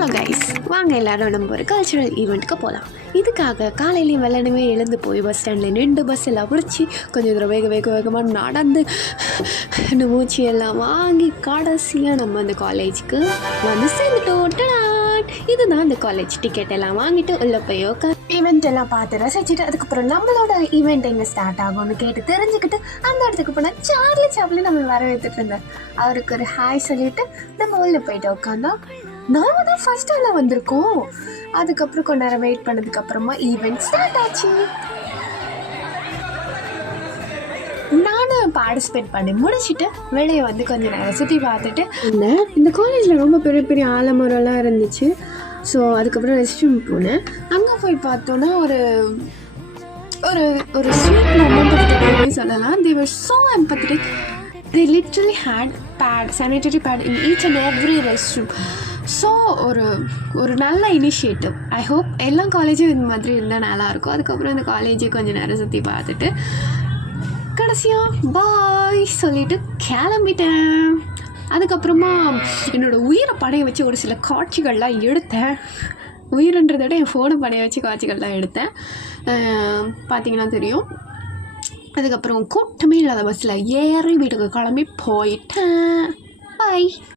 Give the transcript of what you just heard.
Hello guys, வாங்க எல்லாரும் நம்ம ஒரு கல்ச்சுரல் ஈவெண்ட்டுக்கு போகலாம். இதுக்காக காலையிலேயும் வெள்ளனவே எழுந்து போய் பஸ் ஸ்டாண்டில் நின்று பஸ் எல்லாம் பிடிச்சி கொஞ்சம் தூரம் வேகமாக நடந்து மூச்சு எல்லாம் வாங்கி கடைசியாக நம்ம அந்த காலேஜுக்கு வந்து சேர்ந்துட்டோம். இதுதான் அந்த காலேஜ். டிக்கெட் எல்லாம் வாங்கிட்டு உள்ளே போய் ஈவெண்ட் எல்லாம் பார்த்து ரசிச்சுட்டு அதுக்கப்புறம் நம்மளோட ஈவெண்ட் எங்கே ஸ்டார்ட் ஆகும்னு கேட்டு தெரிஞ்சுக்கிட்டு அந்த இடத்துக்கு போனால் சார்லி சாப்ளின் நம்ம வரவேற்றுட்டு இருந்தார். அவருக்கு ஒரு ஹாய் சொல்லிட்டு நம்ம உள்ளே போயிட்டு உட்காந்தோம். நாம தான் ஃபர்ஸ்ட் எல்லாம் வந்திருக்கோம். அதுக்கப்புறம் கொஞ்ச நேரம் வெயிட் பண்ணதுக்கப்புறமா ஈவெண்ட் ஸ்டார்ட் ஆச்சு. நானும் பார்ட்டிசிபேட் பண்ணி முடிச்சுட்டு வெளியே வந்து கொஞ்சம் நேரம் சுற்றி பார்த்துட்டு இந்த காலேஜில் ரொம்ப பெரிய பெரிய ஆலமரம்லாம் இருந்துச்சு. ஸோ அதுக்கப்புறம் ரெஸ்ட் ரூம் போனேன். அங்கே போய் பார்த்தோன்னா ஒரு ஒரு ஒரு ஸ்வீட் மொமெண்ட் சொல்லலாம். they were so empathetic. they literally had sanitary pad in each and every restroom. So ஒரு நல்ல இனிஷியேட்டிவ். ஐ ஹோப் எல்லா காலேஜும் இந்த மாதிரி இருந்தால் நல்லாயிருக்கும். அதுக்கப்புறம் இந்த காலேஜை கொஞ்சம் நேரம் சுற்றி பார்த்துட்டு கடைசியாக பாய் சொல்லிவிட்டு கிளம்பிட்டேன். அதுக்கப்புறமா என்னோடய உயிரை படைய வச்சு ஒரு சில காட்சிகள்லாம் எடுத்தேன். உயிர்ன்றதை விட என் ஃபோனை படைய வச்சு காட்சிகள்லாம் எடுத்தேன். பார்த்திங்கன்னா தெரியும். அதுக்கப்புறம் கூட்டமே இல்லாத பஸ்ஸில் ஏறி வீட்டுக்கு கிளம்பி போயிட்டேன். பாய்.